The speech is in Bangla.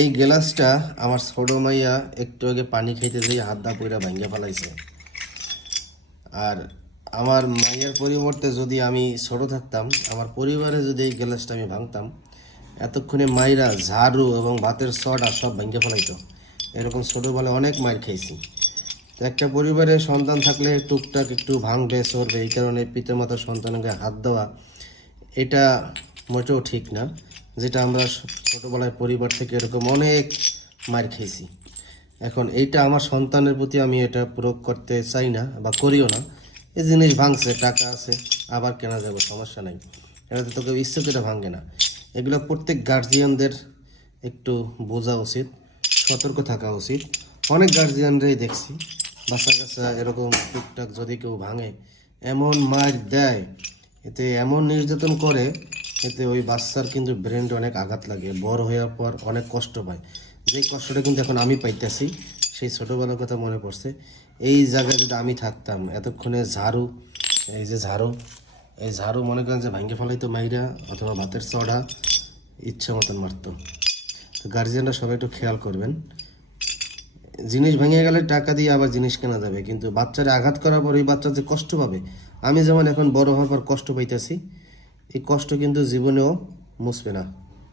এই গ্লাসটা আমার ছোট মাইয়া একটু আগে পানি খাইতে যেয়ে হাত দা পইরা ভাঙ্গা ফেলাইছে। আর আমার মাইয়ার পরিবর্তে যদি আমি ছোট থাকতাম, আমার পরিবারে যদি এই গ্লাসটা আমি ভাঙতাম, এতক্ষণে মাইরা ঝাড়ু এবং ভাতের সটা সব ভাঙ্গা ফেলাইতো। এরকম ছোটোবেলায় অনেক মাইর খাইছি। তো একটা পরিবারে সন্তান থাকলে টুকটাক একটু ভাঙবে সরবে, এই কারণে পিতামাতা সন্তানকে হাত দেওয়া এটা মোটেও ঠিক না। যেটা আমরা ছোটোবেলায় পরিবার থেকে এরকম অনেক মার খেয়েছি। এখন এইটা আমার সন্তানের প্রতি আমি এটা প্রয়োগ করতে চাই না বা করিও না। এই জিনিস ভাঙছে, টাকা আছে, আবার কেনা যাবে, সমস্যা নাই। এটা তো তোকে ইচ্ছে করে ভাঙে না। এগুলো প্রত্যেক গার্জিয়ানদের একটু বোঝা উচিত, সতর্ক থাকা উচিত। অনেক গার্জিয়ানরাই দেখছি বাচ্চা কাচ্চা এরকম টুকটাক যদি কেউ ভাঙে এমন মার দেয়, এতে এমন নির্যাতন করে, এতে ওই বাচ্চার কিন্তু ব্রেনটা অনেক আঘাত লাগে, বড় হওয়ার পর অনেক কষ্ট পায়। যে কষ্টটা কিন্তু এখন আমি পাইতেছি, সেই ছোটোবেলার কথা মনে পড়ছে। এই জায়গায় যদি আমি থাকতাম, এতক্ষণে ঝাড়ু, এই যে ঝাড়ু, এই ঝাড়ু মনে করেন যে ভাঙ্গে ফেলাইতো মাইরা, অথবা ভাতের চড়া ইচ্ছা মতন মারতো। তো গার্জিয়ানরা সবাই একটু খেয়াল করবেন। জিনিস ভেঙে গেলে টাকা দিয়ে আবার জিনিস কেনা যাবে, কিন্তু বাচ্চারা আঘাত করার পর ওই বাচ্চা যে কষ্ট পাবে, আমি যেমন এখন বড় হওয়ার পর কষ্ট পাইতেছি, এই কষ্ট কিন্তু জীবনেও মুছবে না।